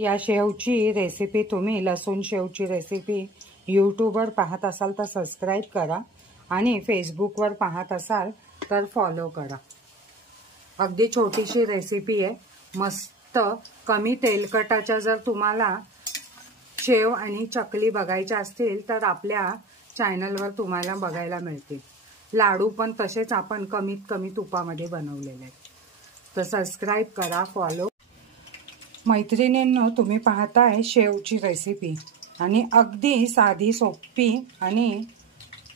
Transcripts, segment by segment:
या शेवची रेसिपी तुम्ही लसूण शेवची रेसिपी यूट्यूबवर पाहत असाल तर सबस्क्राईब करा आणि फेसबुकवर पाहत असाल तर फॉलो करा। अगदी छोटीशी रेसिपी आहे, मस्त कमी तेलकटाच्या। जर तुम्हाला शेव आणि चकली बघायच्या असतील तर आपल्या चॅनलवर तुम्हाला बघायला मिळतील। लाडू पण तसेच आपण कमीत कमी तुपामध्ये बनवलेले आहेत, तर सबस्क्राईब करा, फॉलो। मैत्रिणींनो, तुम्ही पाहताय शेवची रेसिपी आणि अगदी साधी सोपी आणि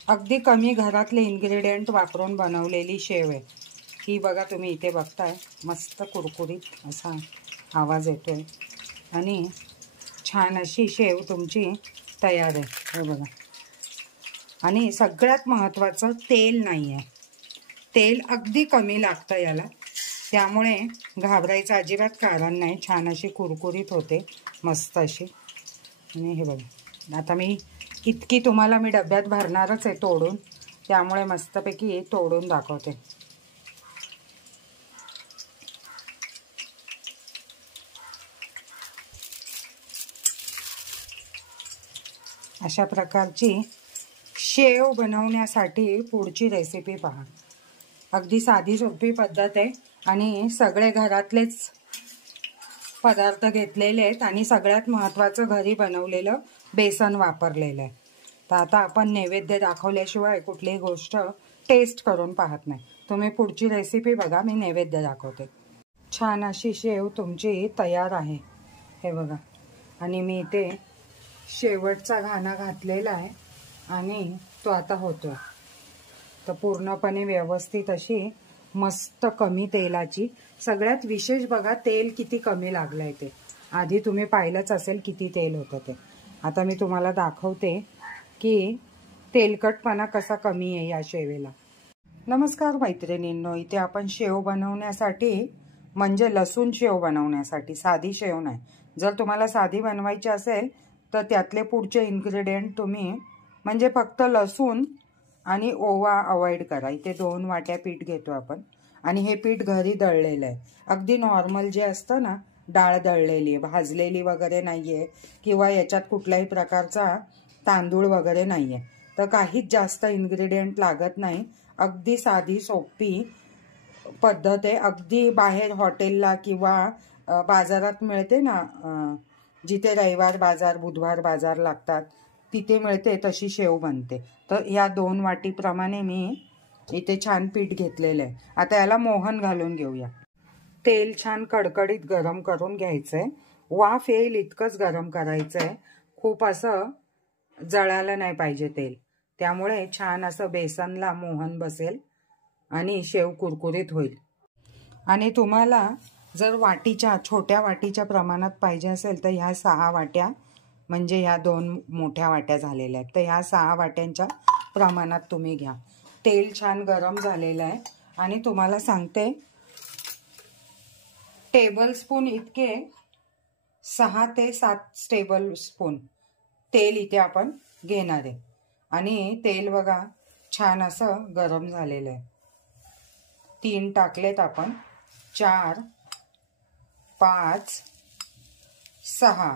अगदी कमी घरातले इन्ग्रेडियंट वापरून बनवलेली शेव आहे ही। बघा, तुम्ही इथे बघताय मस्त कुरकुरीत असा आवाज येतोय आणि छान अशी शेव तुमची तयार आहे, हे बघा। आणि सगळ्यात महत्त्वाचं तेल नाही आहे, तेल अगदी कमी लागतं याला, त्यामुळे घाबरायचं अजिबात कारण नाही। छान अशी कुरकुरीत होते मस्त अशी। आणि हे बघा, आता मी इतकी तुम्हाला मी डब्यात भरणारच आहे तोडून, त्यामुळे मस्तपैकी तोडून दाखवते। अशा प्रकारची शेव बनवण्यासाठी पुढची रेसिपी पहा। अगदी साधी सोपी पद्धत आहे आणि सगळे घरातलेच पदार्थ घेतलेले आहेत आणि सगळ्यात महत्त्वाचं घरी बनवलेलं बेसन वापरलेलं आहे। तर आता आपण नैवेद्य दाखवल्याशिवाय कुठलीही गोष्ट टेस्ट करून पाहत नाही। तुम्ही पुढची रेसिपी बघा, मी नैवेद्य दाखवते। छान अशी शेव तुमची तयार आहे, हे बघा। आणि मी इथे शेवटचा घाणा घातलेला आहे आणि तो आता होतो। तर पूर्णपणे व्यवस्थित अशी मस्त कमी तेलाची। सगळ्यात विशेष बघा, तेल किती कमी लागलंय ते। आधी तुम्ही पाहिलंच असेल किती तेल होतं ते। आता मी तुम्हाला दाखवते की तेलकटपणा कसा कमी आहे या शेवेला। नमस्कार मैत्रिणींनो, इथे आपण शेव बनवण्यासाठी म्हणजे लसूण शेव बनवण्यासाठी, साधी शेव नाही। जर तुम्हाला साधी बनवायची असेल तर त्यातले पुढचे इन्ग्रेडियंट तुम्ही म्हणजे फक्त लसूण आणि ओवा अवॉइड करा। इथे 2 वाट्या पीठ घेतो आपण आणि हे पीठ घरी दळलेलं आहे। अगदी नॉर्मल जे असतं ना, डाळ दळलेली आहे, भाजलेली वगैरे नाहीये किंवा याच्यात कुठल्याही प्रकारचा तांदूळ वगैरे नाहीये। तर काहीच जास्त इन्ग्रेडियंट लागत नाही, अगदी साधी सोपी पद्धत आहे। अगदी बाहेर हॉटेलला किंवा बाजारात मिळते ना, जिथे रविवार बाजार बुधवार बाजार लागतात तिथे मिळते तशी शेव बनते। तर या 2 वाटीप्रमाणे मी इथे छान पीठ घेतलेलं आहे। आता याला मोहन घालून घेऊया। तेल छान कडकडीत गरम करून घ्यायचंय, वाफ येईल इतकंच गरम करायचंय। खूप असं जळायला नाही पाहिजे तेल, त्यामुळे छान असं बेसनला मोहन बसेल आणि शेव कुरकुरीत होईल। आणि तुम्हाला जर वाटीच्या छोट्या वाटीच्या प्रमाणात पाहिजे असेल तर ह्या 6 वाट्या म्हणजे ह्या 2 मोठ्या वाट्या झालेल्या आहेत, तर ह्या 6 वाट्यांच्या प्रमाणात तुम्ही घ्या। तेल छान गरम झालेलं आहे आणि तुम्हाला सांगते टेबलस्पून इतके 6 ते 7 टेबलस्पून तेल इथे आपण घेणार आहे। आणि तेल बघा छान असं गरम झालेलं आहे। 3 टाकलेत आपण, 4 5 6,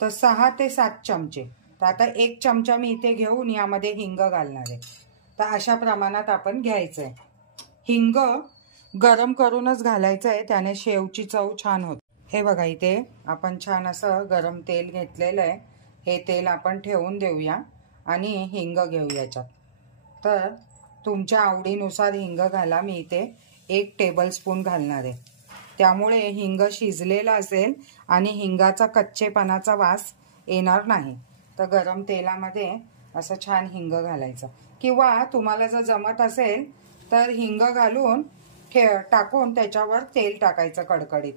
तर 6 ते 7 चमचे। तर आता 1 चमचा मी इथे घेऊन यामध्ये हिंग घालणार आहे। तर अशा प्रमाणात आपण घ्यायचं आहे। हिंग गरम करूनच घालायचं आहे, त्याने शेवची चव छान होते। हे बघा, इथे आपण छान असं गरम तेल घेतलेलं आहे। हे तेल आपण ठेवून देऊया आणि हिंग घेऊ याच्यात। तर तुमच्या आवडीनुसार हिंग घाला, मी इथे 1 टेबलस्पून घालणार आहे। त्यामुळे हिंग शिजलेला असेल आणि हिंगाचा कच्चेपणाचा वास येणार नाही। तर गरम तेलामध्ये असं छान हिंग घालायचं, किंवा तुम्हाला जर जमत असेल तर हिंग घालून टाकून त्याच्यावर तेल टाकायचं कडकडीत।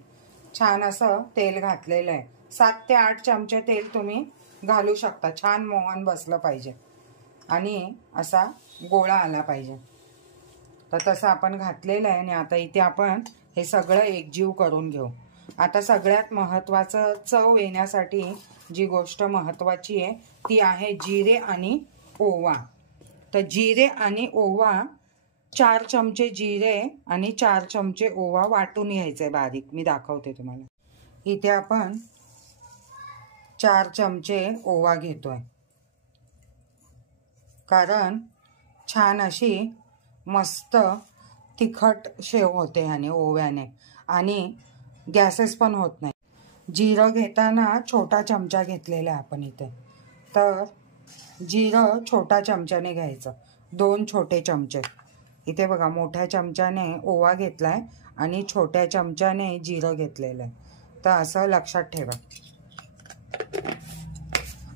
छान असं तेल घातलेलं आहे, 7 ते 8 चमचे तेल तुम्ही घालू शकता। छान मोहन बसलं पाहिजे आणि असा गोळा आला पाहिजे। तर तसं आपण घातलेलं आहे आणि आता इथे आपण हे सगळं एकजीव करून घेऊ। आता सगळ्यात महत्त्वाचं चव येण्यासाठी जी गोष्ट महत्त्वाची आहे ती आहे जिरे आणि ओवा। तर जिरे आणि ओवा 4 चमचे जिरे आणि 4 चमचे ओवा वाटून घ्यायचे बारीक, मी दाखवते तुम्हाला। इथे आपण 4 चमचे ओवा घेतोय, कारण छान अशी मस्त तिखट शेव होते आणि ओव्याने, आणि गॅसेस पण होत नाही. जिरं घेताना छोटा चमचा घेतलेला आपण इथे, तर जिरं छोटा चमच्याने घ्यायचं, 2 छोटे चमचे. इथे बघा मोठ्या चमच्याने ओवा घेतलाय आणि छोट्या चमच्याने जिरं घेतलेलं आहे, तर असं लक्षात ठेवा.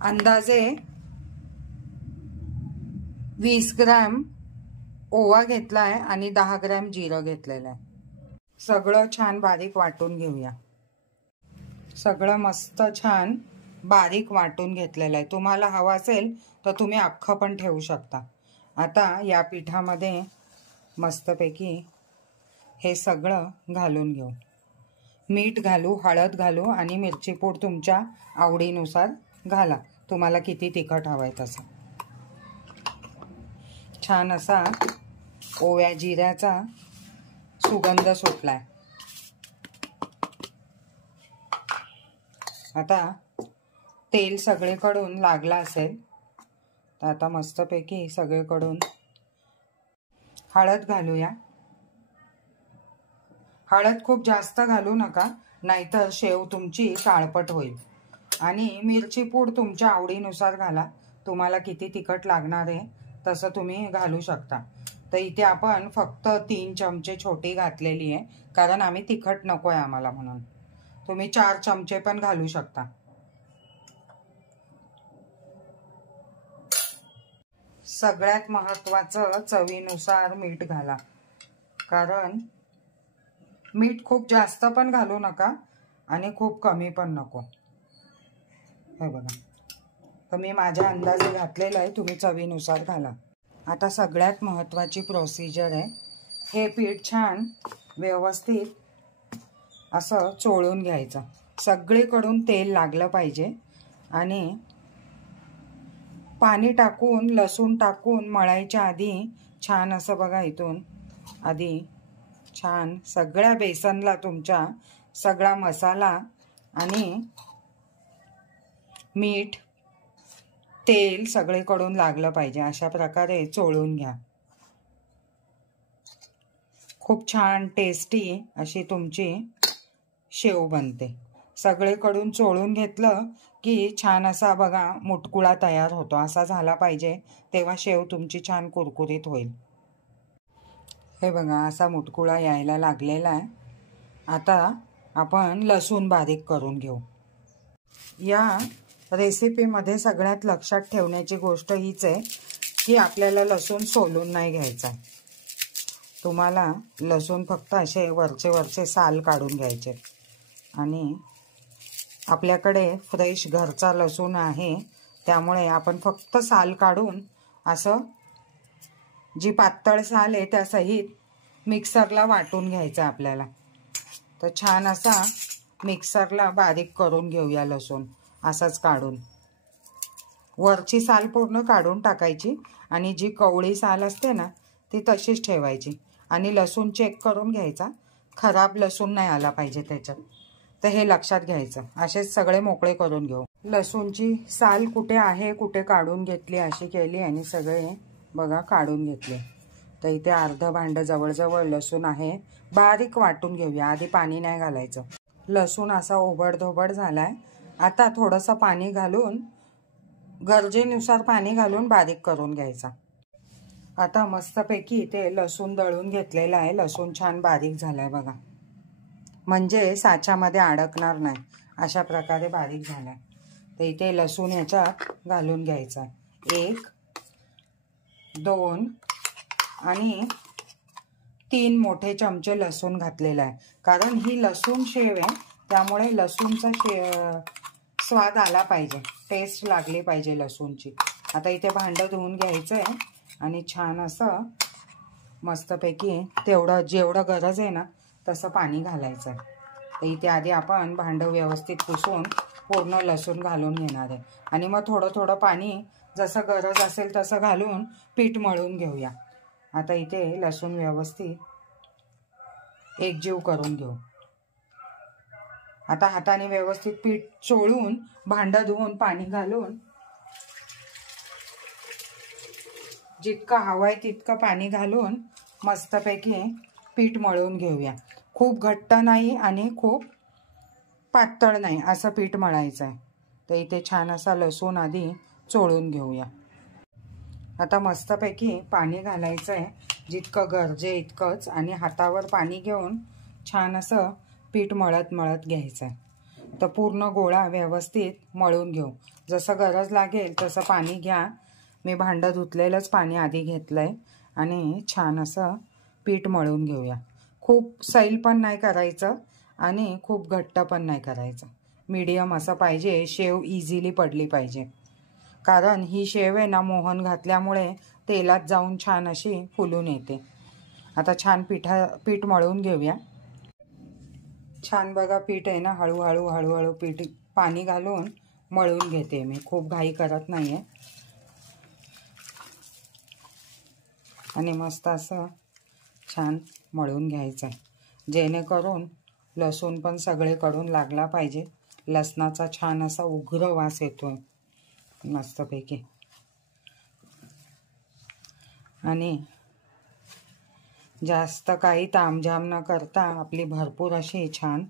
अंदाजे 20 ग्रॅम ओवा घेतलाय आणि 10 ग्रॅम जिरं घेतलेलं आहे. सगळं छान बारीक वाटून घेऊया. सगळं मस्त छान बारीक वाटून घेतलेलं आहे. तुम्हाला हवं असेल तर तुम्ही अख्खं पण ठेवू शकता. आता या पिठामध्ये मस्तपैकी हे सगळं घालून घेऊ. मीठ घालू, हळद घालू आणि मिरची पूड तुमच्या आवडीनुसार घाला, तुम्हाला किती तिखट हवं आहे तसं. छान असा ओव्या जिऱ्याचा सुगंध सुटलाय. आता तेल सगळीकडून लागला असेल तर आता मस्तपैकी सगळीकडून हळद घालूया. हळद खूप जास्त घालू नका, नाहीतर शेव तुमची काळपट होईल. आणि मिरची पूड तुमच्या आवडीनुसार घाला, तुम्हाला किती तिखट लागणार आहे तसं तुम्ही घालू शकता. तर इथे आपण फक्त 3 चमचे छोटी घातलेली आहे, कारण आम्ही तिखट नको आहे आम्हाला म्हणून. तुम्ही 4 चमचे पण घालू शकता. सगळ्यात महत्त्वाचं चवीनुसार मीठ घाला, कारण मीठ खूप जास्त पण घालू नका आणि खूप कमी पण नको. हे बघा, तर मी माझ्या अंदाजे घातलेलं आहे, तुम्ही चवीनुसार घाला. आता सगळ्यात महत्त्वाची प्रोसिजर आहे. हे पीठ छान व्यवस्थित असं चोळून घ्यायचं, सगळीकडून तेल लागलं पाहिजे. आणि पाणी टाकून लसूण टाकून मळायच्या आधी छान असं बघा इथून आधी छान सगळ्या बेसनला तुमच्या सगळा मसाला आणि मीठ तेल सगळीकडून लागलं पाहिजे. अशा प्रकारे चोळून घ्या. खूप छान टेस्टी अशी तुमची शेव बनते. सगळीकडून चोळून घेतलं की छान असा बघा मुटकुळा तयार होतो, असा झाला पाहिजे, तेव्हा शेव तुमची छान कुरकुरीत होईल. हे बघा असा मुटकुळा यायला लागलेला आहे. आता आपण लसूण बारीक करून घेऊ. या रेसिपीमध्ये सगळ्यात लक्षात ठेवण्याची गोष्ट हीच आहे की आपल्याला लसूण सोलून नाही घ्यायचा. तुम्हाला लसूण फक्त असे वरचे साल काढून घ्यायचे. आणि आपल्याकडे फ्रेश घरचा लसूण आहे, त्यामुळे आपण फक्त साल काढून असं जी पातळ साल आहे त्यासहित मिक्सरला वाटून घ्यायचं आपल्याला. तर छान असा मिक्सरला बारीक करून घेऊया लसूण असंच काढून. वरची साल पूर्ण काढून टाकायची आणि जी कवळी साल असते ना ती तशीच ठेवायची. आणि लसूण चेक करून घ्यायचा, खराब लसूण नाही आला पाहिजे त्याच्यात, तर हे लक्षात घ्यायचं. असेच सगळे मोकळे करून घेऊ. लसूणची साल कुठे आहे कुठे काढून घेतली अशी केली आणि सगळे बघा काढून घेतले. तर इथे अर्ध भांडं जवळजवळ लसूण आहे, बारीक वाटून घेऊया. आधी पाणी नाही घालायचं. लसूण असा ओबडधोबड झालाय. आता थोडंसं पाणी घालून गरजेनुसार पाणी घालून बारीक करून घ्यायचा. आता मस्तपैकी इथे लसूण दळून घेतलेला आहे. लसूण छान बारीक झालाय बघा, म्हणजे साच्यामध्ये अडकणार नाही अशा प्रकारे बारीक झालाय. तर इथे लसूण याच्यात घालून घ्यायचा. 1 2 आणि 3 मोठे चमचे लसूण घातलेला आहे, कारण ही लसूण शेव आहे त्यामुळे लसूणचा स्वाद आला पाहिजे, टेस्ट लागली पाहिजे लसूणची. आता इथे भांडं धुवून घ्यायचं आहे आणि छान असं मस्तपैकी तेवढं जेवढं गरज आहे ना तसं पाणी घालायचं आहे. तर इथे आधी आपण भांडं व्यवस्थित पुसून पूर्ण लसूण घालून घेणार आहे आणि मग थोडं थोडं पाणी जसं गरज असेल तसं घालून पीठ मळून घेऊया. आता इथे लसूण व्यवस्थित एकजीव करून घेऊ. आता हाताने व्यवस्थित पीठ चोळून भांडं धुवून पाणी घालून जितकं हवंय तितकं पाणी घालून मस्तपैकी पीठ मळून घेऊया. खूप घट्ट नाही आणि खूप पातळ नाही असं पीठ मळायचं आहे. तर इथे छान असा लसूण आधी चोळून घेऊया. आता मस्तपैकी पाणी घालायचं आहे जितकं गरजे इतकंच आणि हातावर पाणी घेऊन छान असं पीठ मळत मळत घ्यायचं आहे. तर पूर्ण गोळा व्यवस्थित मळून घेऊ. जसं गरज लागेल तसं पाणी घ्या. मी भांडं धुतलेलंच पाणी आधी घेतलं आहे आणि छान असं पीठ मळून घेऊया. खूप सैल पण नाही करायचं आणि खूप घट्ट पण नाही करायचं. मीडियम असं पाहिजे. शेव इझिली पडली पाहिजे, कारण ही शेव आहे ना मोहन घातल्यामुळे तेलात जाऊन छान अशी फुलून येते. आता छान पीठ मळून घेऊया. छान बघा पीठ आहे ना हळूहळू हळूहळू पीठ पाणी घालून मळून घेते मी. खूप घाई करत नाही आहे. आणि मस्त असं छान मळून घ्यायचं आहे, जेणेकरून लसूण पण सगळीकडून लागला पाहिजे. लसणाचा छान असा उग्र वास येतोय मस्तपैकी. आणि जास्त काही तामझाम न करता आपली भरपूर अशी छान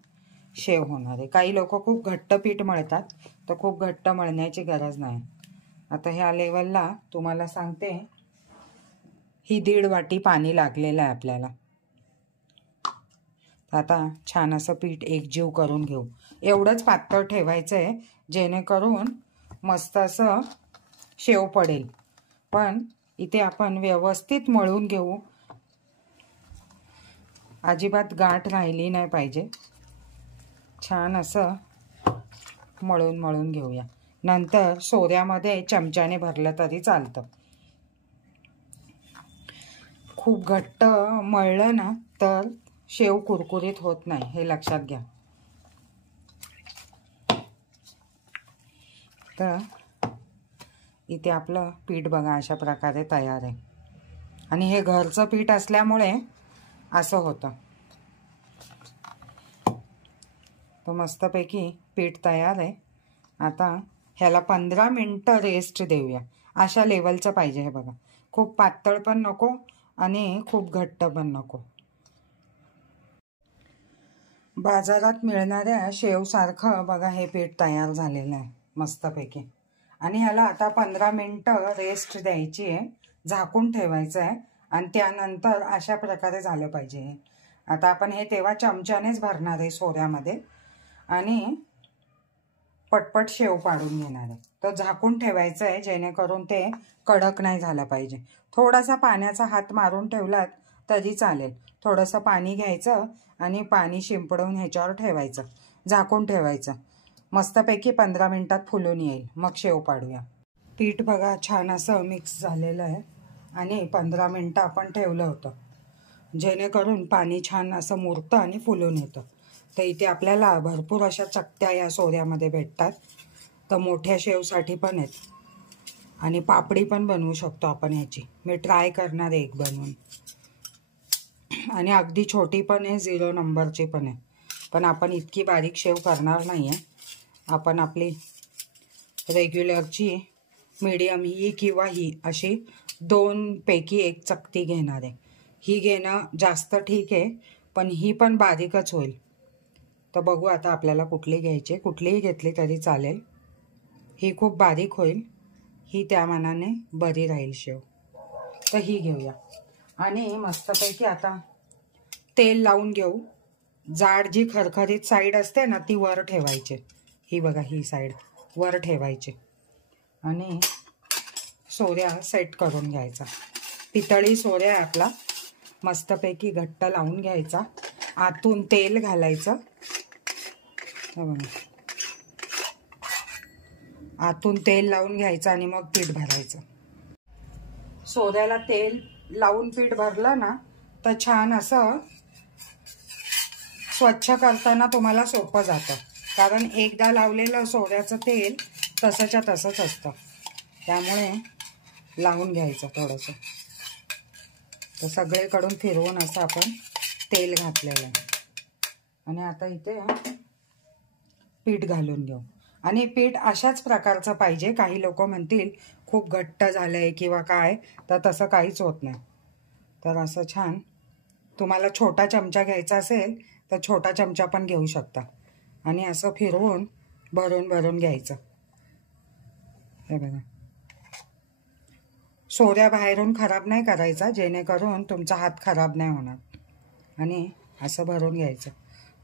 शेव होणार आहे. काही लोक खूप घट्ट पीठ मळतात, तर खूप घट्ट मळण्याची गरज नाही. आता ह्या लेवलला तुम्हाला सांगते, ही 1.5 वाटी पाणी लागलेलं आहे आपल्याला. आता छान असं पीठ एकजीव करून घेऊ. एवढंच पातळ ठेवायचं आहे जेणेकरून मस्त असं शेव पडेल. पण इथे आपण व्यवस्थित मळून घेऊ. अजिबात गाठ राहिली नाही पाहिजे. छान असं मळून मळून घेऊया. नंतर सोऱ्यामध्ये चमच्याने भरलं तरी चालतं. खूप घट्ट मळलं ना तर शेव कुरकुरीत होत नाही, हे लक्षात घ्या. तर इथे आपलं पीठ बघा अशा प्रकारे तयार आहे. आणि हे घरचं पीठ असल्यामुळे असं होतं. तर मस्तपैकी पीठ तयार आहे. आता ह्याला 15 मिनटं रेस्ट देऊया. अशा लेवलचं पाहिजे हे बघा. खूप पातळ पण नको आणि खूप घट्ट पण नको. बाजारात मिळणाऱ्या शेवसारखं बघा हे पीठ तयार झालेलं आहे मस्तपैकी. आणि ह्याला आता 15 मिनटं रेस्ट द्यायची आहे. झाकून ठेवायचं आहे आणि त्यानंतर अशा प्रकारे झालं पाहिजे. आता आपण हे तेव्हा चमच्यानेच भरणार आहे सोऱ्यामध्ये आणि पटपट शेव पाडून घेणार आहे. तर झाकून ठेवायचं आहे जेणेकरून ते कडक नाही झालं पाहिजे. थोडासा पाण्याचा हात मारून ठेवलात तरी चालेल. थोडंसं पाणी घ्यायचं आणि पाणी शिंपडून ह्याच्यावर ठेवायचं, झाकून ठेवायचं. मस्तपैकी 15 मिनिटात फुलून येईल. मग शेव पाडूया. पीठ बघा छान असं मिक्स झालेलं आहे आणि 15 मिनिटं आपण ठेवलं होतं जेणेकरून पाणी छान असं मुरतं आणि फुलून येतं. तर इथे आपल्याला भरपूर अशा चकत्या या सोऱ्यामध्ये भेटतात. तर मोठ्या शेवसाठी पण आहेत आणि पापडी पण बनवू शकतो आपण ह्याची. मी ट्राय करणार आहे एक बनवून. आणि अगदी छोटी पण आहे, 0 नंबरची पण आहे. पण आपण इतकी बारीक शेव करणार नाही आहे. आपण आपली रेग्युलरची मीडियम ही किंवा ही अशी 2 पैकी एक चकती घेणार आहे. ही घेणं जास्त ठीक आहे, पण ही पण बारीकच होईल. तर बघू आता आपल्याला कुठली घ्यायची. कुठलीही घेतली तरी चालेल. ही खूप बारीक होईल, ही त्या मानाने बरी राहील शेव. तर ही घेऊया. आणि मस्तपैकी आता तेल लावून घेऊ. जाड जी खरखरीत साईड असते ना ती वर ठेवायची. ही बघा ही साईड वर ठेवायची आणि सोऱ्या सेट करून घ्यायचा. पितळी सोऱ्या आहे आपला. मस्तपैकी घट्ट लावून घ्यायचा. आतून तेल घालायचं. आतून तेल लावून घ्यायचं आणि मग पीठ भरायचं. सोऱ्याला तेल लावून पीठ भरलं ना तर छान असं स्वच्छ करताना तुम्हाला सोपं जातं. कारण एकदा लावलेलं सोऱ्याचं तेल तसंच्या तसंच असतं. त्यामुळे लावून घ्यायचं थोडंसं. तर सगळीकडून फिरवून असं आपण तेल घातलेलं आहे. आणि आता इथे पीठ घालून घेऊ. आणि पीठ अशाच प्रकारचं पाहिजे. काही लोक म्हणतील खूप घट्ट झालंय किंवा काय, तर तसं काहीच होत नाही. तर असं छान, तुम्हाला छोटा चमचा घ्यायचा असेल तर छोटा चमचा पण घेऊ शकता. आणि असं फिरवून भरून भरून घ्यायचं. हे बघा, सोऱ्या बाहेरून खराब नाही करायचा, जेणेकरून तुमचा हात खराब नाही होणार. आणि असं भरून घ्यायचं.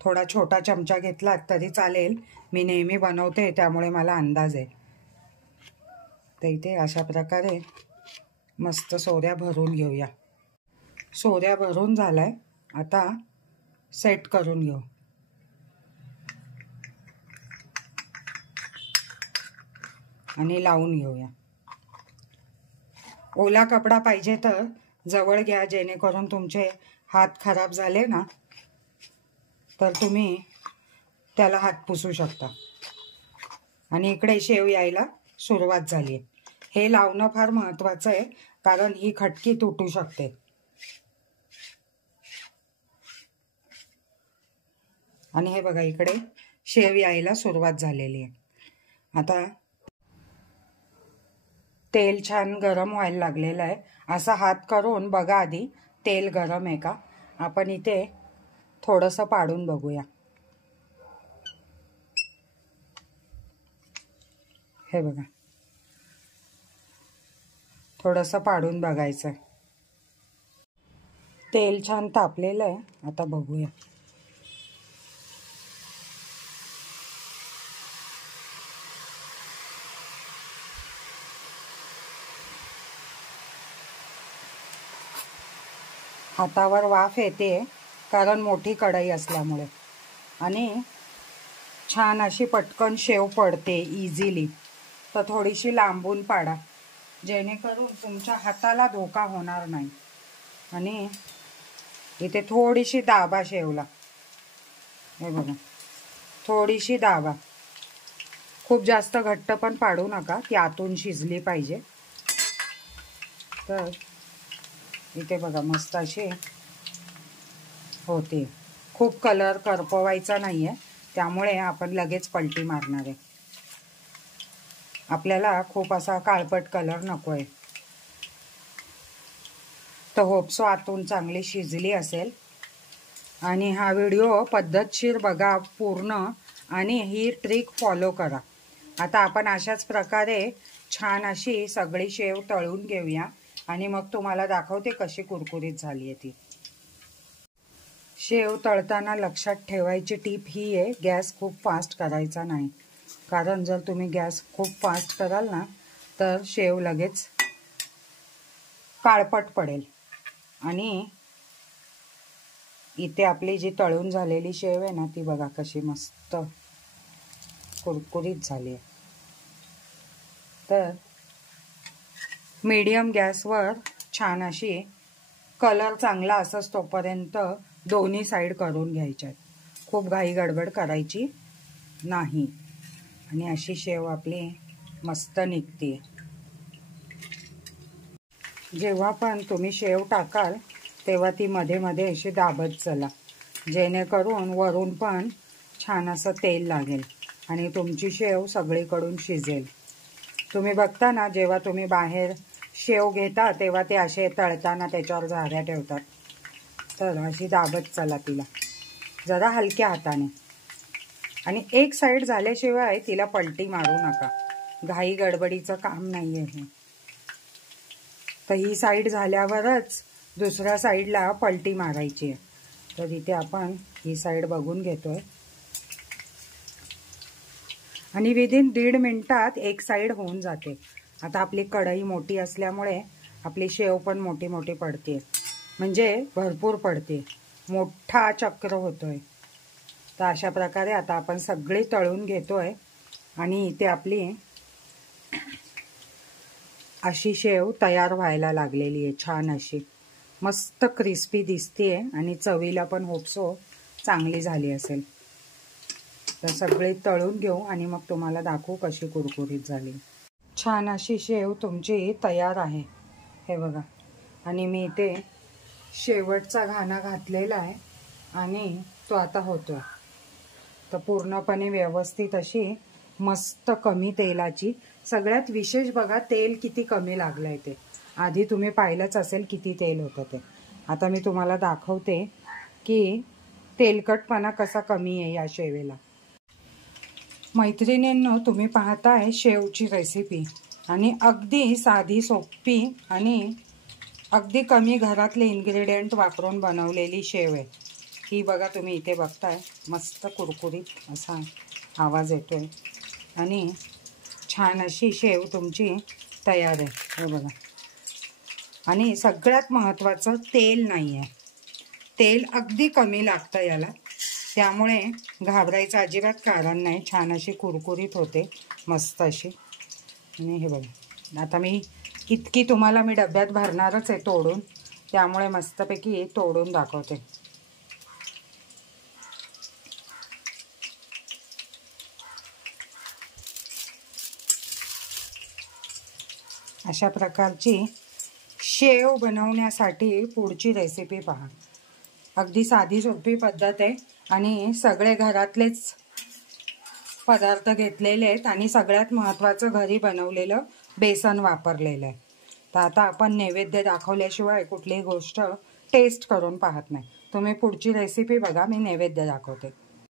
थोडा छोटा चमचा घेतलात तरी चालेल, मी नेहमी बनवते त्यामुळे मला अंदाज आहे. तर इथे अशा प्रकारे मस्त सोऱ्या भरून घेऊया. सोऱ्या भरून झालाय, आता सेट करून घेऊ. आणि लावून घेऊया. ओला कपडा पाहिजे तर जवळ घ्या, जेणेकरून तुमचे हात खराब झाले ना तर तुम्ही त्याला हात पुसू शकता. आणि इकडे शेव यायला सुरुवात झाली आहे. हे लावणं फार महत्त्वाचं आहे, कारण ही खटकी तुटू शकते. आणि हे बघा, इकडे शेव यायला सुरुवात झालेली आहे. आता तेल छान गरम व्हायला लागलेलं आहे. असा हात करून बघा आधी तेल गरम आहे का. आपण इथे थोडंसं पाडून बघूया. हे बघा, थोडंसं पाडून बघायचं. तेल छान तापलेलं आहे. आता बघूया. हातावर वाफ येते कारण मोठी कढई असल्यामुळे. आणि छान अशी पटकन शेव पडते इझिली. तर थोडीशी लांबून पाडा, जेणेकरून तुमच्या हाताला धोका होणार नाही. आणि इथे थोडीशी दाबा शेवला. हे बघा, थोडीशी दाबा. खूप जास्त घट्ट पण पाडू नका, ती आतून शिजली पाहिजे. तर इथे बघा मस्त अशी होते. खूप कलर करपवायचा नाही आहे, त्यामुळे आपण लगेच पलटी मारणार आहे. आपल्याला खूप असा काळपट कलर नको आहे. तर होप्सो आतून चांगली शिजली असेल. आणि हा व्हिडिओ पद्धतशीर बघा पूर्ण, आणि ही ट्रिक फॉलो करा. आता आपण अशाच प्रकारे छान अशी सगळी शेव तळून घेऊया. आणि मग तुम्हाला दाखवते कशी कुरकुरीत झाली आहे ती. शेव तळताना लक्षात ठेवायची टीप ही आहे, गॅस खूप फास्ट करायचा नाही. कारण जर तुम्ही गॅस खूप फास्ट कराल ना तर शेव लगेच काळपट पडेल. आणि इथे आपली जी तळून झालेली शेव आहे ना ती बघा कशी मस्त कुरकुरीत झाली आहे. तर मीडियम गॅसवर छान अशी कलर चांगला असच तोपर्यंत दोन्ही साईड करून घ्यायच्यात. खूप घाई गडबड करायची नाही. आणि अशी शेव आपली मस्त निघते. जेव्हा पण तुम्ही शेव टाकाल तेव्हा ती मध्ये मध्ये अशी दाबत चला, जेणेकरून वरून पण छान असं तेल लागेल आणि तुमची शेव सगळीकडून शिजेल. तुम्ही बघता ना, जेव्हा तुम्ही बाहेर शेव घेता तेव्हा ते असे तळताना त्याच्यावर झाऱ्या ठेवतात. तर अशी दाबत चला तिला जरा हलक्या हाताने. आणि एक साईड झाल्याशिवाय तिला पलटी मारू नका, घाई गडबडीचं काम नाही आहे. तर ही साईड झाल्यावरच दुसऱ्या साईडला पलटी मारायची आहे. तर इथे आपण ही साईड बघून घेतोय. आणि विदिन 1.5 मिनिटात एक साईड होऊन जाते. आता आपली कढई मोठी असल्यामुळे आपली शेव पण मोठी मोठी पडते, म्हणजे भरपूर पडते, मोठा चक्र होतोय. तर अशा प्रकारे आता आपण सगळी तळून घेतोय. आणि इथे आपली अशी शेव तयार व्हायला लागलेली आहे. छान अशी मस्त क्रिस्पी दिसते आणि चवीला पण होपसो चांगली झाली असेल. तर सगळे तळून घेऊ आणि मग तुम्हाला दाखवू कशी कुरकुरीत झाली. छान अशी शेव तुमची तयार आहे. हे बघा, आणि मी इथे शेवटचा घाणा घातलेला आहे आणि तो आता होतोय. तर पूर्णपणे व्यवस्थित अशी मस्त कमी तेलाची, सगळ्यात विशेष बघा तेल किती कमी लागलंय ते. आधी तुम्ही पाहिलंच असेल किती तेल होतं ते. आता मी तुम्हाला दाखवते की तेलकटपणा कसा कमी आहे या शेवेला. मैत्रिणींनो, तुम्ही पाहताय शेवची रेसिपी आणि अगदी साधी सोपी आणि अगदी कमी घरातले इन्ग्रेडियंट वापरून बनवलेली शेव आहे ही. बघा तुम्ही इथे बघताय मस्त कुरकुरीत असा आवाज येतोय आणि छान अशी शेव तुमची तयार आहे. हे बघा. आणि सगळ्यात महत्त्वाचं तेल नाही आहे, तेल अगदी कमी लागतं याला, त्यामुळे घाबरायचं अजिबात कारण नाही. छान अशी कुरकुरीत होते मस्त अशी. आणि हे बघा आता मी इतकी तुम्हाला मी डब्यात भरणारच आहे तोडून, त्यामुळे मस्तपैकी तोडून दाखवते. अशा प्रकारची शेव बनवण्यासाठी पुढची रेसिपी पहा. अगदी साधी सोपी पद्धत आहे आणि सगळे घरातलेच पदार्थ घेतलेले आहेत आणि सगळ्यात महत्त्वाचं घरी बनवलेलं बेसन वापरलेलं आहे. तर आता आपण नैवेद्य दाखवल्याशिवाय कुठलीही गोष्ट टेस्ट करून पाहत नाही. तुम्ही पुढची रेसिपी बघा, मी नैवेद्य दाखवते.